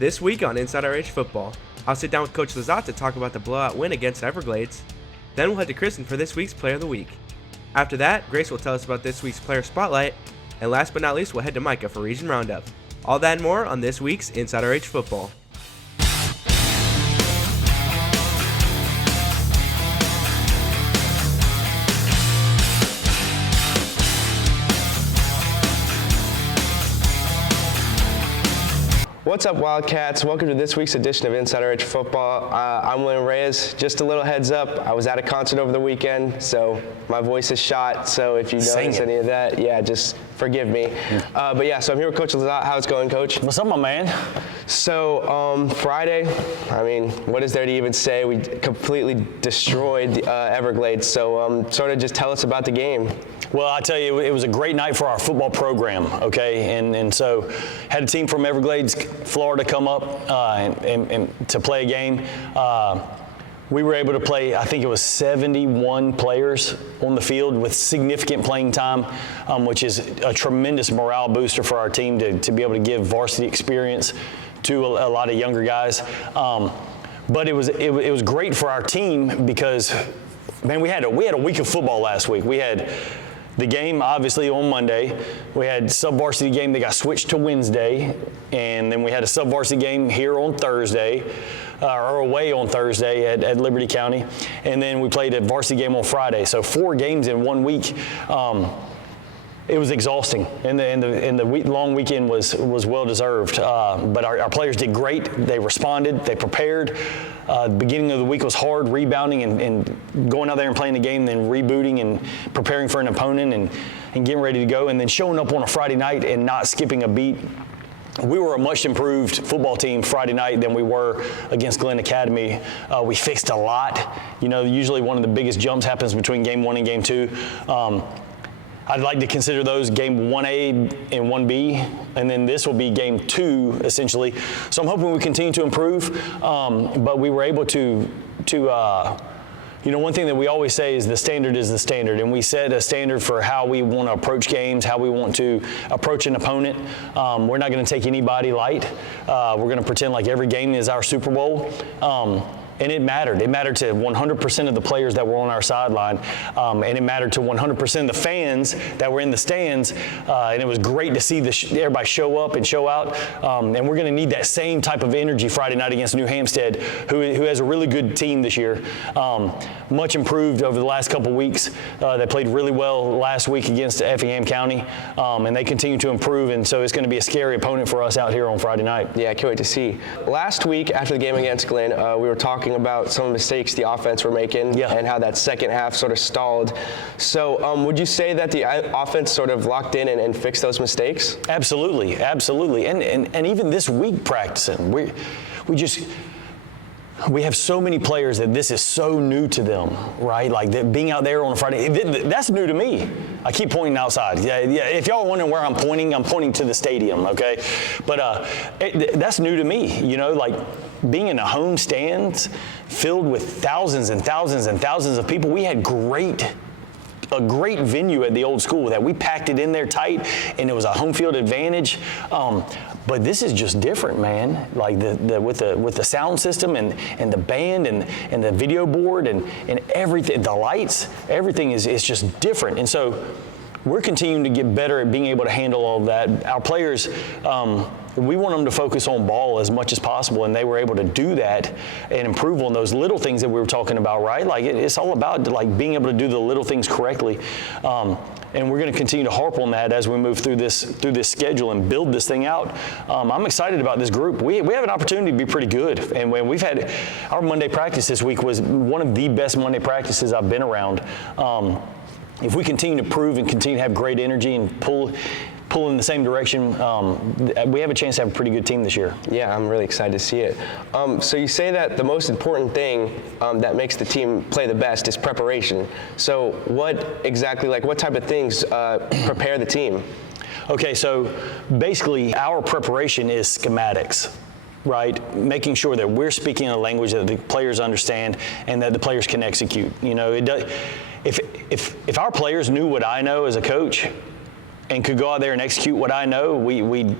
This week on InsideRH Football, I'll sit down with Coach Lazat to talk about the blowout win against Everglades. Then we'll head to Kristen for this week's Player of the Week. After that, Grace will tell us about this week's Player Spotlight. And last but not least, we'll head to Micah for Region Roundup. All that and more on this week's InsideRH Football. What's up, Wildcats? Welcome to this week's edition of InsideRH Football. I'm William Reyes. Just a little heads up, I was at a concert over the weekend, so my voice is shot. So if you notice any of that, just forgive me. So I'm here with Coach Lazat. How's it going, Coach? What's up, my man? So Friday, what is there to even say? We completely destroyed the Everglades. So sort of just tell us about the game. Well, I tell you, it was a great night for our football program, okay? And so had a team from Everglades, Florida come up and to play a game. We were able to play, I think it was 71 players on the field with significant playing time, which is a tremendous morale booster for our team to be able to give varsity experience to a lot of younger guys. But it was great for our team because, man, we had a week of football last week. We had the game, obviously, on Monday. We had sub-varsity game that got switched to Wednesday, and then we had a sub-varsity game here on Thursday, or away on Thursday at Liberty County, and then we played a varsity game on Friday. So 4 games in 1 week. It was exhausting, and the long weekend was well deserved. But our players did great. They responded. They prepared. The beginning of the week was hard, rebounding and going out there and playing the game, then rebooting and preparing for an opponent and getting ready to go, and then showing up on a Friday night and not skipping a beat. We were a much improved football team Friday night than we were against Glenn Academy. We fixed a lot. Usually one of the biggest jumps happens between game 1 and game 2. I'd like to consider those game 1A and 1B, and then this will be game 2, essentially. So I'm hoping we continue to improve, but we were able to one thing that we always say is the standard is the standard, and we set a standard for how we want to approach games, how we want to approach an opponent. We're not going to take anybody light. We're going to pretend like every game is our Super Bowl. And it mattered. It mattered to 100% of the players that were on our sideline, and it mattered to 100% of the fans that were in the stands. And it was great to see everybody show up and show out. And we're going to need that same type of energy Friday night against New Hampstead, who has a really good team this year. Much improved over the last couple weeks. They played really well last week against Effingham County, and they continue to improve. And so it's going to be a scary opponent for us out here on Friday night. Yeah, I can't wait to see. Last week after the game against Glenn, we were talking about some of the mistakes the offense were making and how that second half sort of stalled. So would you say that the offense sort of locked in and fixed those mistakes? Absolutely. And even this week practicing, we have so many players that this is so new to them, right? Like being out there on a Friday, that's new to me. I keep pointing outside. Yeah. If y'all are wondering where I'm pointing to the stadium, okay? But that's new to me, like being in a home stands filled with thousands and thousands and thousands of people. We had a great venue at the old school that we packed it in there tight, and it was a home field advantage. But this is just different, man. Like with the sound system and the band and the video board and everything, the lights, everything is just different. And so we're continuing to get better at being able to handle all of that. Our players, we want them to focus on ball as much as possible, and they were able to do that and improve on those little things that we were talking about, right? Like it's all about like being able to do the little things correctly. And we're going to continue to harp on that as we move through this schedule and build this thing out. I'm excited about this group. We have an opportunity to be pretty good. And when we've had our Monday practice this week was one of the best Monday practices I've been around. If we continue to prove and continue to have great energy and pull in the same direction, we have a chance to have a pretty good team this year. Yeah, I'm really excited to see it. So you say that the most important thing that makes the team play the best is preparation. So what type of things prepare the team? Okay, so basically our preparation is schematics. Right, making sure that we're speaking a language that the players understand and that the players can execute. If our players knew what I know as a coach and could go out there and execute what I know, we'd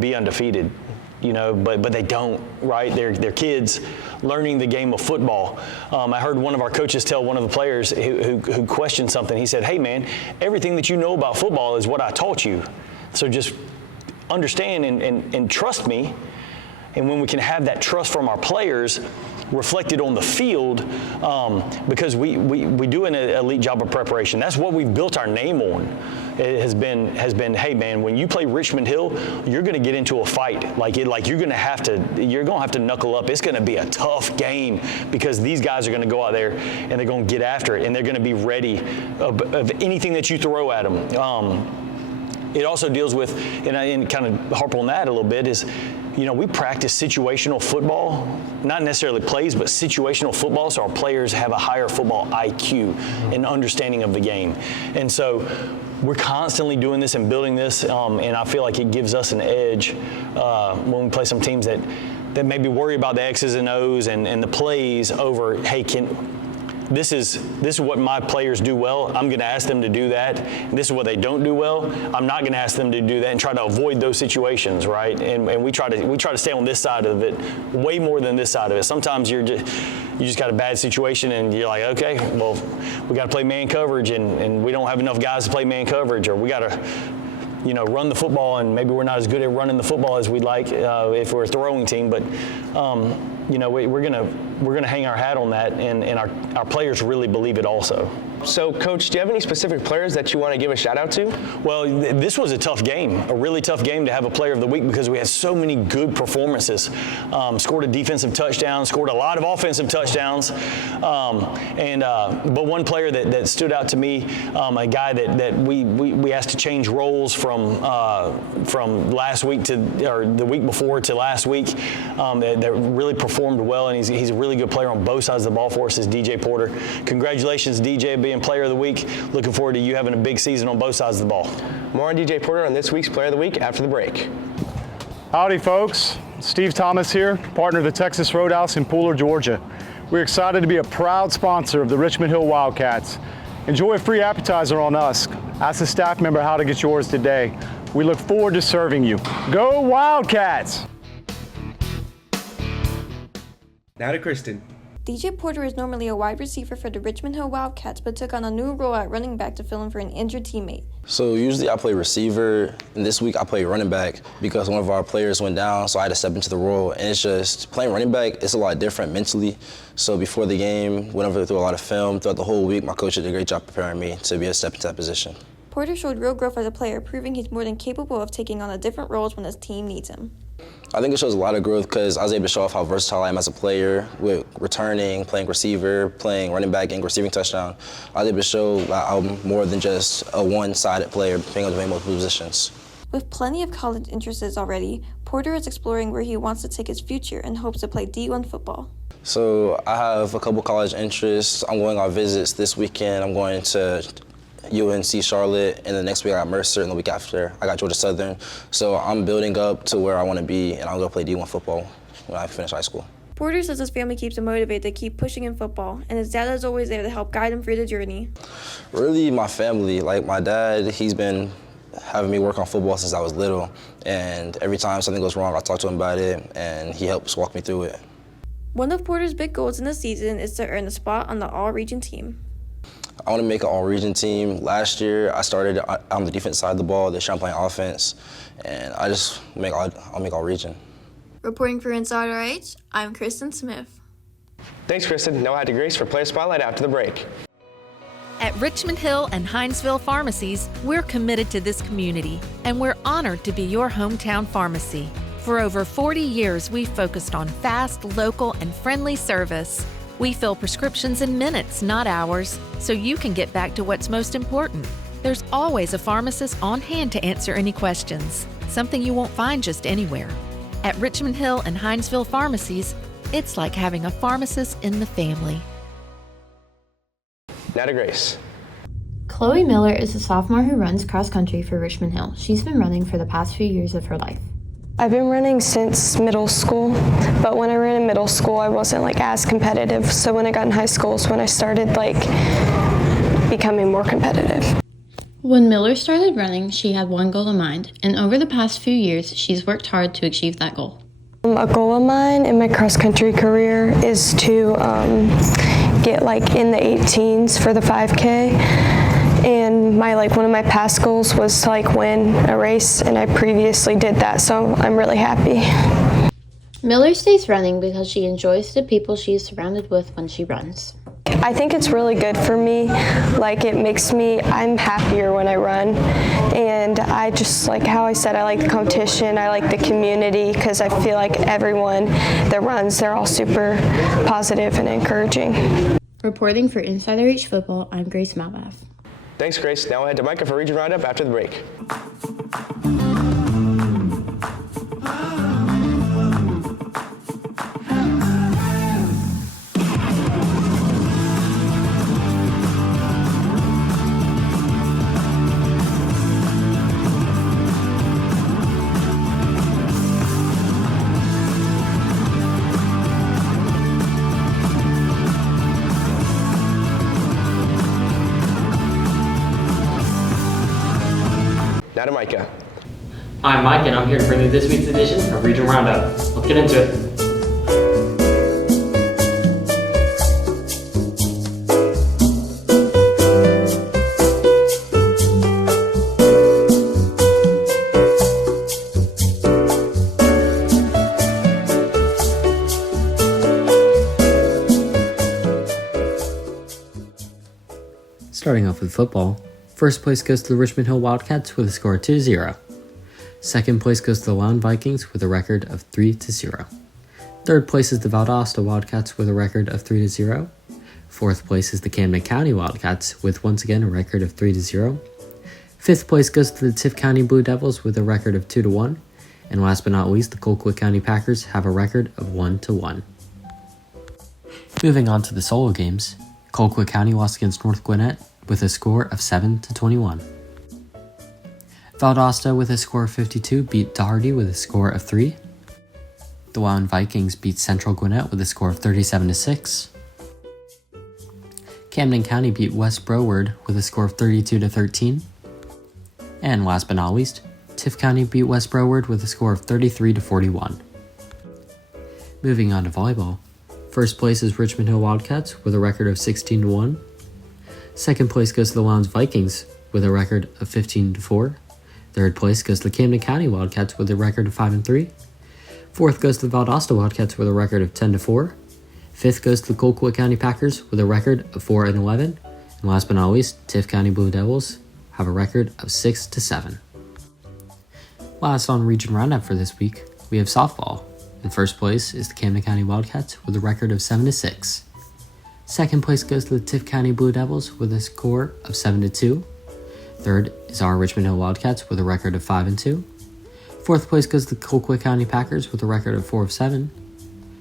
be undefeated. but they don't, right? They're kids learning the game of football. I heard one of our coaches tell one of the players who questioned something. He said, "Hey man, everything that you know about football is what I taught you. So just understand and trust me." And when we can have that trust from our players reflected on the field, because we do an elite job of preparation. That's what we've built our name on. It has been, hey man, when you play Richmond Hill, you're going to get into a fight. You're going to have to knuckle up. It's going to be a tough game because these guys are going to go out there and they're going to get after it and they're going to be ready of anything that you throw at them. It also deals with, and kind of harp on that a little bit, is, we practice situational football, not necessarily plays, but situational football, so our players have a higher football IQ and understanding of the game. And so we're constantly doing this and building this, and I feel like it gives us an edge when we play some teams that maybe worry about the X's and O's and the plays over, hey, this is what my players do well. I'm going to ask them to do that. And this is what they don't do well. I'm not going to ask them to do that and try to avoid those situations, right? And we try to stay on this side of it way more than this side of it. Sometimes you just got a bad situation and you're like, okay, well, we got to play man coverage and we don't have enough guys to play man coverage, or we got to run the football, and maybe we're not as good at running the football as we'd like if we're a throwing team. But we're gonna hang our hat on that, and our players really believe it also. So, Coach, do you have any specific players that you want to give a shout out to? Well, this was a tough game, a really tough game to have a player of the week because we had so many good performances. Scored a defensive touchdown, scored a lot of offensive touchdowns, but one player that stood out to me, a guy that we asked to change roles from last week or the week before to last week, that really performed well, and he's a really good player on both sides of the ball for us, is DJ Porter. Congratulations, DJ, being Player of the Week. Looking forward to you having a big season on both sides of the ball. More on DJ Porter on this week's Player of the Week after the break. Howdy, folks. Steve Thomas here, partner of the Texas Roadhouse in Pooler, Georgia. We're excited to be a proud sponsor of the Richmond Hill Wildcats. Enjoy a free appetizer on us. Ask a staff member how to get yours today. We look forward to serving you. Go Wildcats! Now to Kristen. DJ Porter is normally a wide receiver for the Richmond Hill Wildcats, but took on a new role at running back to fill in for an injured teammate. So usually I play receiver, and this week I play running back because one of our players went down, so I had to step into the role. And it's just, playing running back, it's a lot different mentally. So before the game, went over through a lot of film, throughout the whole week, my coach did a great job preparing me to be able to step into that position. Porter showed real growth as a player, proving he's more than capable of taking on the different roles when his team needs him. I think it shows a lot of growth because I was able to show off how versatile I am as a player with returning, playing receiver, playing running back, and receiving touchdown. I was able to show that I'm more than just a one-sided player, being able to play multiple positions. With plenty of college interests already, Porter is exploring where he wants to take his future and hopes to play D1 football. So I have a couple college interests. I'm going on visits this weekend. I'm going to UNC Charlotte, and the next week I got Mercer, and the week after I got Georgia Southern. So I'm building up to where I want to be, and I'll go play D1 football when I finish high school. Porter says his family keeps him motivated to keep pushing in football, and his dad is always there to help guide him through the journey. Really, my family. Like my dad, he's been having me work on football since I was little, and every time something goes wrong, I talk to him about it, and he helps walk me through it. One of Porter's big goals in the season is to earn a spot on the All-Region team. I want to make an all-region team. Last year, I started on the defense side of the ball, this year I'm playing offense, and I'll make all-region. Reporting for InsideRH, I'm Kristen Smith. Thanks, Kristen. Now I had to Grace for Player Spotlight after the break. At Richmond Hill and Hinesville Pharmacies, we're committed to this community, and we're honored to be your hometown pharmacy. For over 40 years, we've focused on fast, local, and friendly service. We fill prescriptions in minutes, not hours, so you can get back to what's most important. There's always a pharmacist on hand to answer any questions, something you won't find just anywhere. At Richmond Hill and Hinesville Pharmacies, it's like having a pharmacist in the family. Now to Grace. Chloe Miller is a sophomore who runs cross country for Richmond Hill. She's been running for the past few years of her life. I've been running since middle school, but when I ran in middle school, I wasn't as competitive. So when I got in high school is when I started becoming more competitive. When Miller started running, she had one goal in mind, and over the past few years, she's worked hard to achieve that goal. A goal of mine in my cross-country career is to get like in the 18s for the 5K. And one of my past goals was to win a race, and I previously did that, so I'm really happy. Miller stays running because she enjoys the people she is surrounded with when she runs. I think it's really good for me. I'm happier when I run. And I just, like how I said, I like the competition, I like the community, because I feel like everyone that runs, they're all super positive and encouraging. Reporting for InsideRH Football, I'm Grace Malvath. Thanks, Grace. Now we'll head to Micah for Region Roundup after the break. Now to Micah. I'm Mike, and I'm here to bring you this week's edition of Regional Roundup. Let's get into it. Starting off with football, first place goes to the Richmond Hill Wildcats with a score of 2-0. Second place goes to the Lown Vikings with a record of 3-0. Third place is the Valdosta Wildcats with a record of 3-0. Fourth place is the Camden County Wildcats with once again a record of 3-0. Fifth place goes to the Tift County Blue Devils with a record of 2-1. And last but not least, the Colquitt County Packers have a record of 1-1. Moving on to the solo games, Colquitt County lost against North Gwinnett with a score of 7-21. Valdosta with a score of 52 beat Doherty with a score of 3. The Lown Vikings beat Central Gwinnett with a score of 37-6. Camden County beat West Broward with a score of 32-13. And last but not least, Tift County beat West Broward with a score of 33-41. Moving on to volleyball, first place is Richmond Hill Wildcats with a record of 16-1. Second place goes to the Lowndes Vikings with a record of 15-4. Third place goes to the Camden County Wildcats with a record of 5-3. Fourth goes to the Valdosta Wildcats with a record of 10-4. Fifth goes to the Colquitt County Packers with a record of 4-11. And last but not least, Tift County Blue Devils have a record of 6-7. Last on Region Roundup for this week, we have softball. In first place is the Camden County Wildcats with a record of 7-6. Second place goes to the Tift County Blue Devils with a score of 7-2. Third is our Richmond Hill Wildcats with a record of 5-2. Fourth place goes to the Colquitt County Packers with a record of 4-7.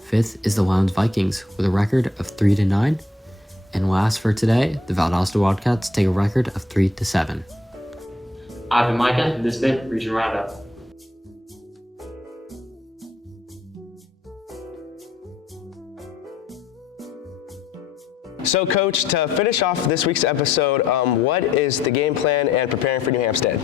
Fifth is the Lowndes Vikings with a record of 3-9. And last for today, the Valdosta Wildcats take a record of 3-7. I've been Micah, and this has been Regional Roundup. So, Coach, to finish off this week's episode, what is the game plan and preparing for New Hampstead?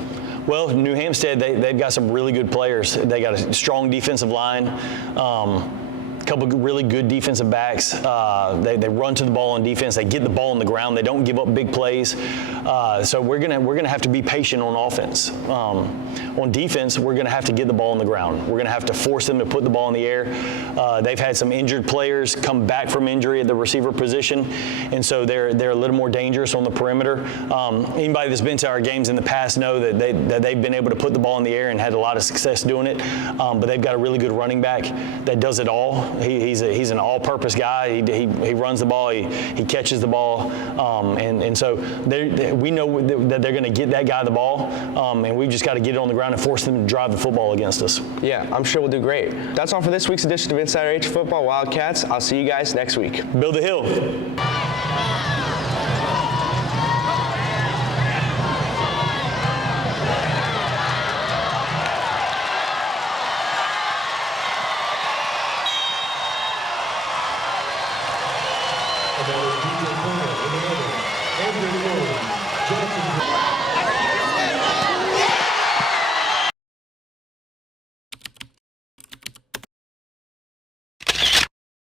Well, New Hampstead, they've got some really good players. They got a strong defensive line, a couple of really good defensive backs. They run to the ball on defense. They get the ball on the ground. They don't give up big plays. So we're gonna have to be patient on offense. On defense, we're gonna have to get the ball on the ground. We're gonna have to force them to put the ball in the air. They've had some injured players come back from injury at the receiver position, and so they're a little more dangerous on the perimeter. Anybody that's been to our games in the past know that they've been able to put the ball in the air and had a lot of success doing it. But they've got a really good running back that does it all. He's an all-purpose guy. He runs the ball. He catches the ball, and so we know that they're going to get that guy the ball, and we've just got to get it on the ground and force them to drive the football against us. Yeah, I'm sure we'll do great. That's all for this week's edition of InsideRH Football Wildcats. I'll see you guys next week. Build the hill. And that was DJ Turner in the middle. Andrew Johnson.